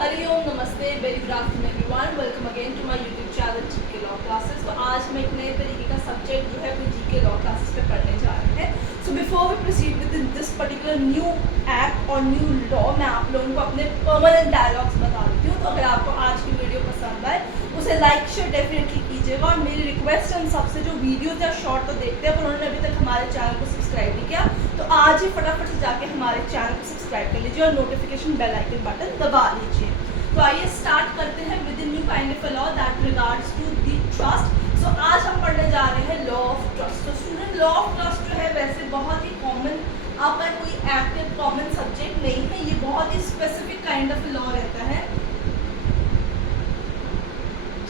हरिओम, नमस्ते, very good afternoon everyone. Welcome again to my YouTube channel GK law classes. तो आज हम एक नए तरीके का सब्जेक्ट जो है वो जीके लॉ क्लासेस पे पढ़ने जा रहे हैं। So before we proceed with this particular new act और न्यू लॉ, मैं आप लोगों को अपने परमानेंट डायलॉग्स बता देती हूँ। तो अगर आपको आज की वीडियो पसंद आए उसे लाइक शेयर डेफिनेटली कीजिएगा। और मेरी रिक्वेस्ट है सबसे, जो वीडियोज या शॉर्ट तो देखते हैं पर उन्होंने अभी तक हमारे चैनल को सब्सक्राइब नहीं किया, तो आज ही फटाफट से जाके हमारे चैनल को सब्सक्राइब कर लीजिए और नोटिफिकेशन बेल आइकन बटन दबा लीजिए। तो आइए स्टार्ट करते हैं with new kind of law that regards to the trust. So आज हम पढ़ने जा रहे हैं लॉ ऑफ ट्रस्ट। तो स्टूडेंट, लॉ ऑफ ट्रस्ट जो है वैसे बहुत ही कॉमन, आपका कोई एक्टिव कॉमन सब्जेक्ट नहीं है, ये बहुत ही स्पेसिफिक काइंड ऑफ लॉ रहता है।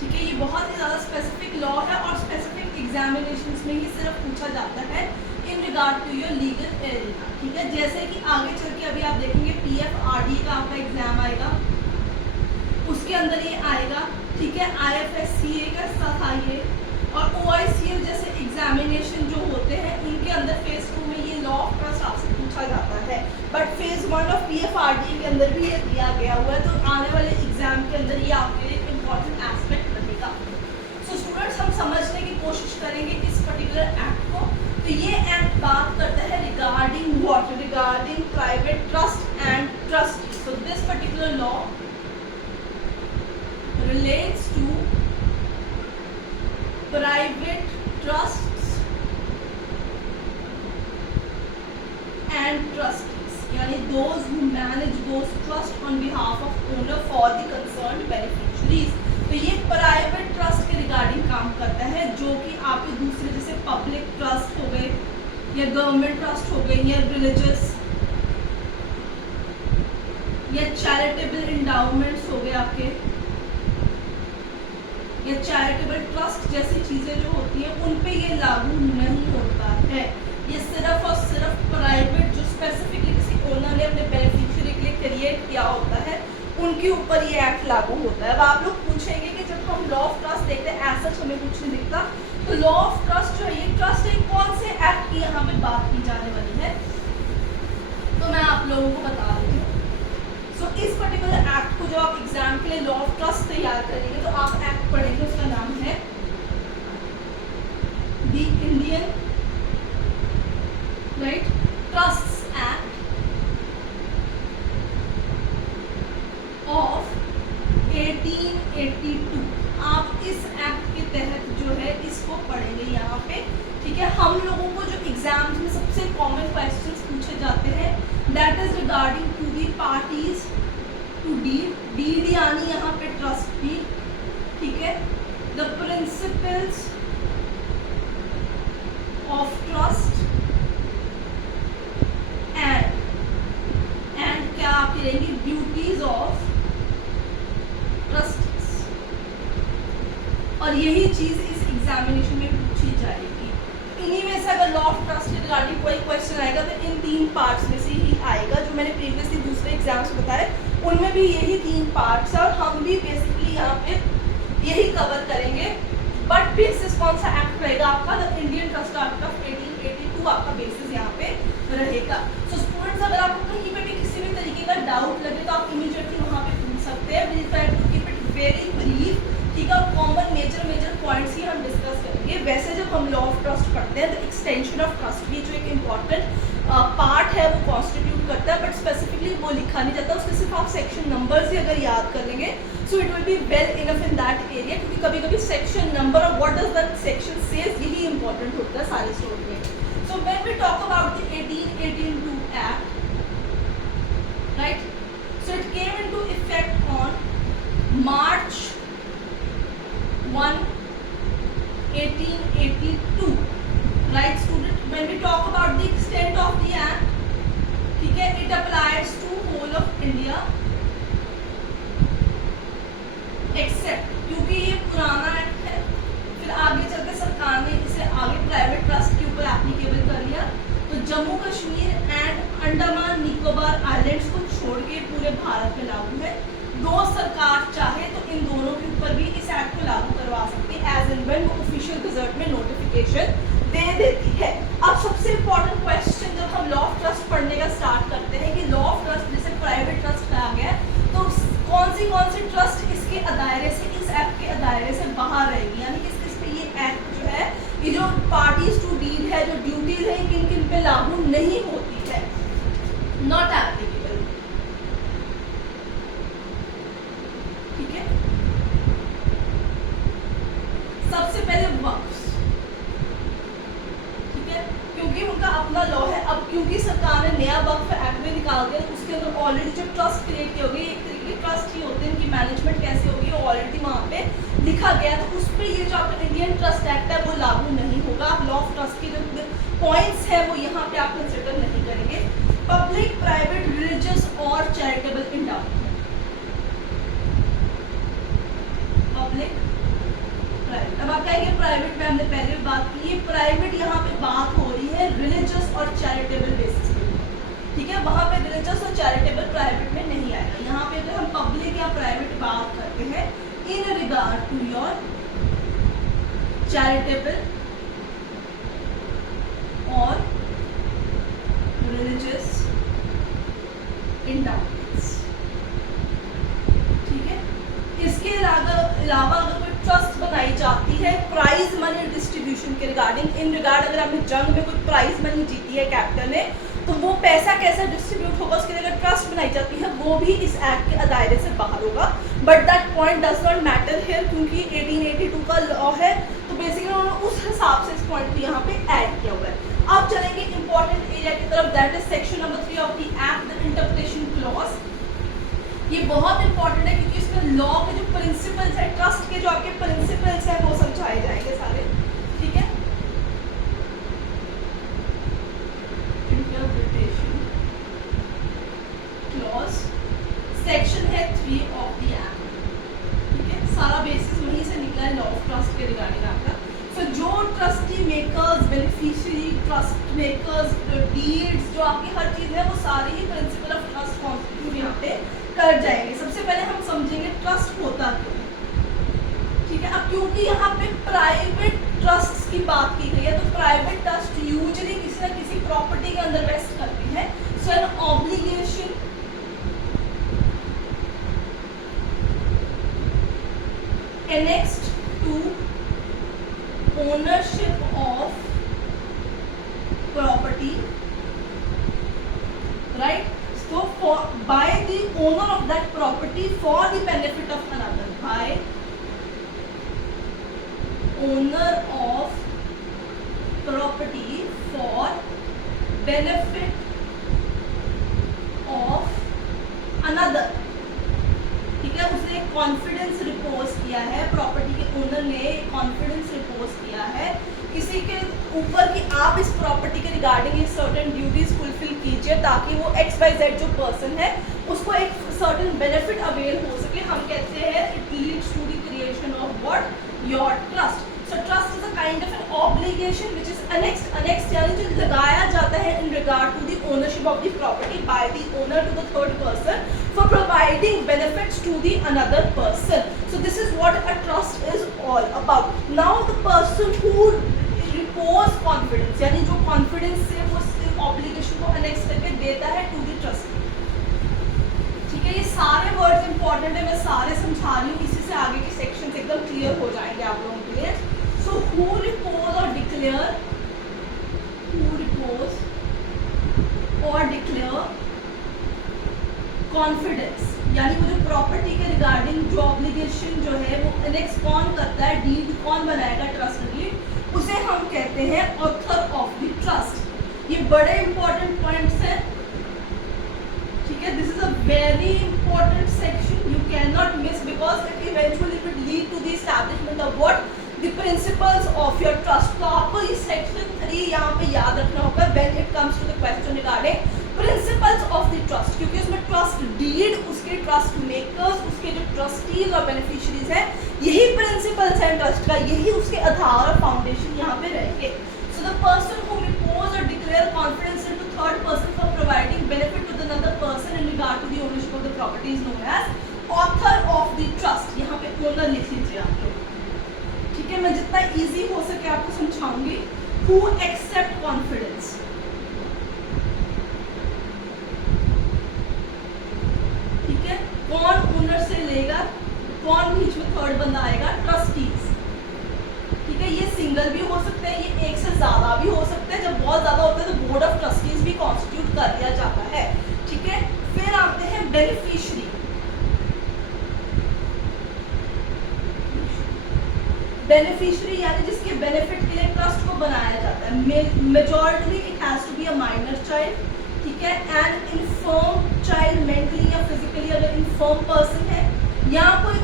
ठीक है, ये बहुत ही ज़्यादा स्पेसिफिक लॉ है और स्पेसिफिक एग्जामिनेशंस में ही सिर्फ पूछा जाता है in regard to your legal area. ठीक है, जैसे कि आगे चल के अभी आप देखेंगे PFRD का आपका एग्जाम आएगा, उसके अंदर ये आएगा। ठीक है, IFSCA का साथ आइए और OICL जैसे एग्जामिनेशन जो होते हैं उनके अंदर फेज 2 में ये लॉ ऑफ ट्रस्ट आपसे पूछा जाता है। बट फेज 1 ऑफ PFRD के अंदर भी ये दिया गया हुआ है, तो आने वाले एग्जाम के अंदर ये आपके लिए एक इम्पॉर्टेंट एस्पेक्ट रहेगा। सो स्टूडेंट्स, हम समझने की कोशिश करेंगे इस पर्टिकुलर एक्ट को। तो ये एक्ट बात करता है regarding what, regarding private trust and trustee. So this particular law relates to private trusts and trustees, यानी those who manage those trusts on behalf of owner for the concerned beneficiaries। तो ये private trust के regarding काम करता है, जो कि आपके दूसरे जैसे पब्लिक ट्रस्ट हो गए या गवर्नमेंट ट्रस्ट हो गए या रिलीजियस या चैरिटेबल इंडाउमेंट्स हो गए आपके, या चैरिटेबल ट्रस्ट जैसी चीज़ें जो होती हैं उन पे ये लागू नहीं होता है। ये सिर्फ और सिर्फ प्राइवेट जो स्पेसिफिकली किसी ओनर ने अपने बेनिफिशियरी के लिए क्रिएट किया होता है उनके ऊपर ये एक्ट लागू होता है। अब आप लोग पूछेंगे कि जब हम लॉ ऑफ ट्रस्ट देखते हैं ऐसा हमें कुछ नहीं दिखता, तो लॉ ऑफ ट्रस्ट जो है ये ट्रस्ट एक कौन से एक्ट की यहाँ पे बात की जाने वाली है, तो मैं आप लोगों को बता रही हूँ। सो इस पर्टिकुलर एक्ट को जो आप एग्जाम के लिए लॉ ऑफ ट्रस्ट तैयार करेंगे तो आप एक्ट पढ़ेंगे, उसका नाम है the Indian trusts act of 1882। आप इस एक्ट के तहत जो है इसको पढ़ेंगे यहाँ पे। ठीक है, हम लोगों को जो एग्जाम्स में सबसे कॉमन क्वेश्चंस पूछे जाते हैं that is regarding to the parties to deed यानी यहाँ पे ट्रस्ट डीड। ठीक है, the principles of trust and क्या आप करेंगे ड्यूटीज ऑफ ट्रस्टीज, और यही चीज इस एग्जामिनेशन में पूछी जाएगी। इन्हीं में से अगर लॉ ऑफ ट्रस्ट के रिगार्डिंग कोई क्वेश्चन आएगा तो इन 3 पार्ट्स में से ही आएगा, जो मैंने प्रीवियसली दूसरे एग्जाम्स बताए उनमें भी यही 3 पार्ट्स है और हम भी बेसिकली यहाँ पे यही कवर करेंगे। बट बेसिस कौन सा एक्ट रहेगा आपका, the Indian trust act of 1882 आपका बेसिस यहाँ पे रहेगा। सो स्टूडेंट्स, अगर आपको कहीं पे भी किसी भी तरीके का डाउट लगे तो आप इमीडिएटली वहाँ पे पूछ सकते हैं। We try to keep it very brief. ठीक है, कॉमन मेजर पॉइंट्स ही हम डिस्कस करेंगे। वैसे जब हम लॉ ऑफ ट्रस्ट पढ़ते हैं तो एक्सटेंशन ऑफ ट्रस्ट भी जो एक इम्पॉर्टेंट पार्ट है वो कॉन्स्टिट्यूट करता है, बट स्पेसिफिकली वो लिखा नहीं जाता, उसके सिर्फ आप सेक्शन नंबर्स ही अगर याद कर लेंगे so it will be well enough in that area, क्योंकि कभी कभी सेक्शन नंबर और what does that section says यही इंपॉर्टेंट होता है सारी स्टोरी में। So when we talk about the 1882 act, right, so it came into effect on March 1, 1882, right student? When we talk about the extent of the act, ठीक है, it applies to whole of India except, क्योंकि ये पुराना act है, फिर आगे चलकर सरकार ने इसे आगे प्राइवेट ट्रस्ट के ऊपर एप्लीकेबल कर लिया, तो जम्मू कश्मीर एंड अंडमान निकोबार आइलैंड्स को छोड़ के पूरे भारत में लागू है। दो सरकार चाहे तो इन दोनों के ऊपर भी इस एक्ट को लागू करवा सकती है एज एंड व्हेन वो ऑफिशियल गजट में नोटिफिकेशन दे देती है। अब सबसे इम्पोर्टेंट क्वेश्चन जब हम लॉ ऑफ ट्रस्ट पढ़ने का स्टार्ट करते हैं कि लॉ ऑफ ट्रस्ट जैसे प्राइवेट ट्रस्ट आ गया तो कौन सी इसके दायरे से, इस एक्ट के दायरे से बाहर रहेगी। यानी कि इस पे ये एक्ट जो है, ये जो पार्टीज टू डीड है, जो ड्यूटीज है, किन किन पे लागू नहीं होती है, नॉट एप्लीकेबल। ठीक है, सबसे पहले वक्फ, ठीक है, क्योंकि उनका अपना लॉ है। अब क्योंकि सरकार ने नया वक्फ एक्ट में निकाल दिया, तो उसके अंदर ऑलरेडी जो ट्रस्ट क्रिएट की होगी, एक तरीके की ट्रस्ट ही होते हैं, इनकी मैनेजमेंट कैसे होगी ऑलरेडी वहाँ पे लिखा गया। तो उस पर ये जो आपका इंडियन ट्रस्ट एक्ट है वो लागू नहीं होगा। आप लॉ ऑफ ट्रस्ट के जो पॉइंट्स हैं वो यहाँ पे आप कंसिडर नहीं करेंगे। पब्लिक, प्राइवेट, रिलीजियस और चैरिटेबल इंडाउटमेंट, पब्लिक, प्राइवेट। अब आप कहेंगे प्राइवेट में हमने पहले भी बात की है, प्राइवेट यहाँ पे बात हो रही है रिलीजियस और चैरिटेबल बेसिस पे, ठीक है। वहाँ पे रिलीजियस और चैरिटेबल प्राइवेट में नहीं आएगा। यहाँ पे अगर हम पब्लिक या प्राइवेट बात करते हैं in regard to your charitable और रिलीजियस इंडाउटमेंट्स, ठीक है। इसके अलावा अगर कोई ट्रस्ट बनाई जाती है प्राइज मनी डिस्ट्रीब्यूशन के रिगार्डिंग, इन रिगार्ड अगर हमने जंग में कोई प्राइज मनी जीती है कैप्टन ने, तो वो पैसा कैसे डिस्ट्रीब्यूट होगा, उसके लिए अगर ट्रस्ट बनाई जाती है वो भी इस एक्ट के दायरे से बाहर होगा। But that point does not matter here, क्योंकि 1882 का लॉ है, तो बेसिकली उन्होंने उस हिसाब से इस पॉइंट को यहाँ पे ऐड किया हुआ है। अब चलेंगे इंपॉर्टेंट एरिया की तरफ, that is section number 3 of the act, the interpretation clause. ये बहुत इंपॉर्टेंट है क्योंकि इसमें लॉ के जो प्रिंसिपल्स है, ट्रस्ट के जो आपके प्रिंसिपल्स हैं वो समझाए जाएंगे सारे, ठीक है। इंटरप्रिटेशन क्लॉज सेक्शन है 3 ऑफ द एक्ट, ठीक है। सारा बेसिस वहीं से निकला है लॉ ऑफ ट्रस्ट के रिगार्डिंग आपका। सो जो trustee makers, beneficiary, trust makers, deeds, जो आपकी हर चीज है वो सारी ही प्रिंसिपल ऑफ ट्रस्ट कॉन्स्टिट्यूट यहाँ पे कर जाएंगे। सबसे पहले हम समझेंगे ट्रस्ट होता क्यों है, ठीक है। अब क्योंकि यहाँ पे प्राइवेट ट्रस्ट की बात की गई है, तो प्राइवेट ट्रस्ट यूजुअली किसी न किसी प्रॉपर्टी के अंदर वेस्ट करती है। So an obligation annexed to ownership of property, right? So for by the owner of that property for the benefit of another, by owner of property for benefit of another, ठीक है। उसने एक confidence repose किया है, property के owner ने एक confidence repose किया है किसी के ऊपर कि आप इस प्रॉपर्टी के रिगार्डिंग ये सर्टेन ड्यूटीज फुलफिल कीजिए, ताकि वो XYZ जो पर्सन है उसको एक सर्टेन बेनिफिट अवेल हो सके। हम कहते हैं it leads to the creation of what, your trust. So trust is a kind of an obligation which is annexed यानी जो लगाया जाता है in regard to the ownership of the property by the owner to the third person for providing benefits to the another person. So this is what a trust is all about. Now the person who repose confidence, यानी जो confidence से वो obligation को annex करके देता है to the trustee, ठीक है। ये सारे words important है, मैं सारे समझा रही हूँ, इसी से आगे के sections एकदम clear हो जाएंगे आप लोगों के लिए। So who repose or declare, who repose or declare confidence, यानी वो जो प्रॉपर्टी के रिगार्डिंग जो ऑब्लिगेशन जो है वो एनेक्स कौन करता है, डीड कौन बनाएगा, ट्रस्ट डीड, उसे हम कहते हैं ऑथर ऑफ द ट्रस्ट। ये बड़े इंपॉर्टेंट पॉइंट्स हैं, ठीक है। This is a very important section, you can not miss, because it eventually will lead to the establishment of what, the principles of your trust. तो आपको ये section 3 यहाँ पे याद रखना होगा when it comes to the question regarding principles of the trust, क्योंकि उसमें ट्रस्ट डीड, उसके ट्रस्ट मेकर्स, उसके जो ट्रस्टीज और बेनिफिशियरीज हैं, यही प्रिंसिपल्स हैं ट्रस्ट का, यही उसके आधार और फाउंडेशन यहाँ पे रहेंगे। So the person who repose और declare confidence to third person for providing benefit to another person in regard to the ownership of the property is known as author of the trust. यहाँ पे owner लिख लीजिए आप लोग, ठीक है। मैं जितना इजी हो सके आपको समझाऊंगी। हु एक्सेप्ट कॉन्फिडेंस, कौन ओनर से लेगा कौन बीच में थर्ड बंदा आएगा? ट्रस्टीज। ठीक है, ये सिंगल भी हो सकते हैं, ये एक से ज्यादा भी हो सकते हैं। जब बहुत ज्यादा होते हैं तो बोर्ड ऑफ ट्रस्टीज भी कॉन्स्टिट्यूट कर दिया जाता है। ठीक है, फिर आते हैं बेनिफिशियरी। बेनिफिशियरी यानी जिसके बेनिफिट के लिए ट्रस्ट को बनाया जाता है। Majority it has to be a minor child. ठीक है, एंड इनफर्म चाइल्ड, मेंटली या फिजिकली अगर इनफर्म पर्सन है, या कोई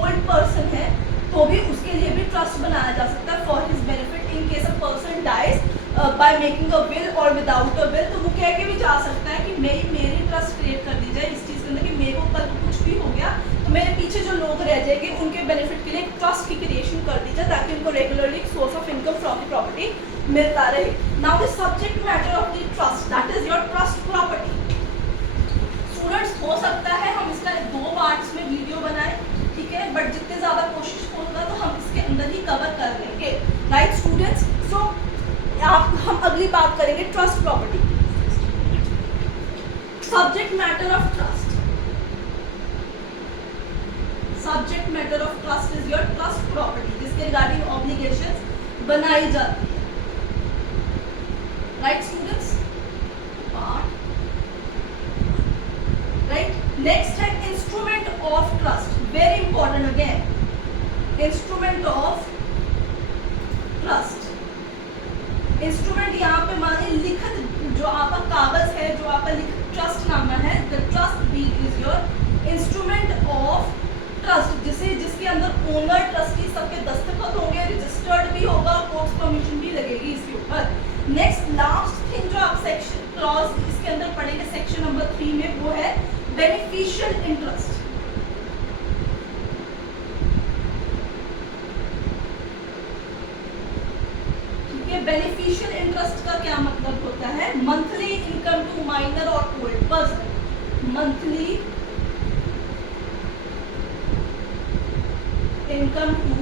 ओल्ड पर्सन है तो भी उसके लिए भी ट्रस्ट बनाया जा सकता है for his benefit in case a person dies by making a will और विदाउट अ विल। तो वो कह के भी जा सकता है कि मेरी ट्रस्ट क्रिएट कर दी जाए इस चीज़ के अंदर कि मेरे को कल को कुछ भी हो गया तो मेरे पीछे जो लोग रह जाएंगे उनके बेनिफिट के लिए ट्रस्ट की क्रिएशन कर दी जाए ताकि उनको regularly source of income from the property मिलता रहे। Now the subject matter of the trust, that is your trust property. Students, हो सकता है हम इसका 2 पार्ट्स में वीडियो बनाएं, ठीक है, बट जितने ज़्यादा कोशिश होगा तो हम इसके अंदर ही कवर कर लेंगे। राइट स्टूडेंट्स, सो हम अगली बात करेंगे trust property. Subject matter of trust, subject matter of trust is your trust property, जिसके रिगार्डिंग ऑब्लिगेशंस बनाई जाती है। Right students, right. नेक्स्ट है instrument of trust, very important again, instrument of trust. Instrument यहाँ पे माने लिखित, जो आपका कागज है, जो आपका लिखित ट्रस्ट नामा है, the trust deed is your instrument of trust, जिसके अंदर ओनर, ट्रस्टी सबके दस्तखत होंगे, रजिस्टर्ड भी होगा, कोर्ट परमिशन भी लगेगी इसके ऊपर। नेक्स्ट लास्ट थिंग जो आप सेक्शन क्लॉज इसके अंदर पढ़ेंगे सेक्शन नंबर 3 में, वो है बेनिफिशियल इंटरेस्ट। ठीक है, बेनिफिशियल इंटरेस्ट का क्या मतलब होता है? मंथली इनकम टू माइनर और old person, monthly income to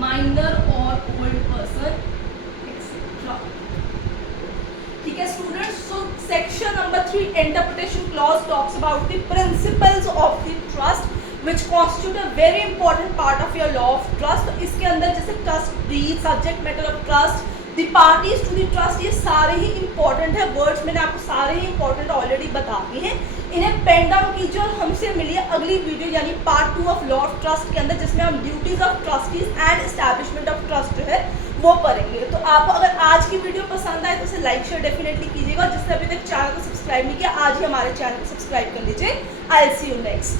minor और ओल्ड पर्सन एक्सेट्रा। ठीक है students, so section number 3 interpretation clause talks about the principles of the trust which constitute a very important part of your law of trust। तो इसके अंदर जैसे trust deed, subject matter of trust, the parties to the trust, ये सारे ही important है words, मैंने आपको सारे ही इंपॉर्टेंट ऑलरेडी बता दिए हैं। इन्हें पेन डाउन कीजिए और हमसे मिलिए अगली वीडियो यानी part 2 of law of trust के अंदर, जिसमें हम duties of trustees and establishment of trust जो है वो पढ़ेंगे। तो आपको अगर आज की वीडियो पसंद आए तो उसे लाइक शेयर डेफिनेटली कीजिएगा। जिसने अभी तक चैनल को सब्सक्राइब नहीं किया, आज ही हमारे चैनल को सब्सक्राइब कर लीजिए। I will see you next.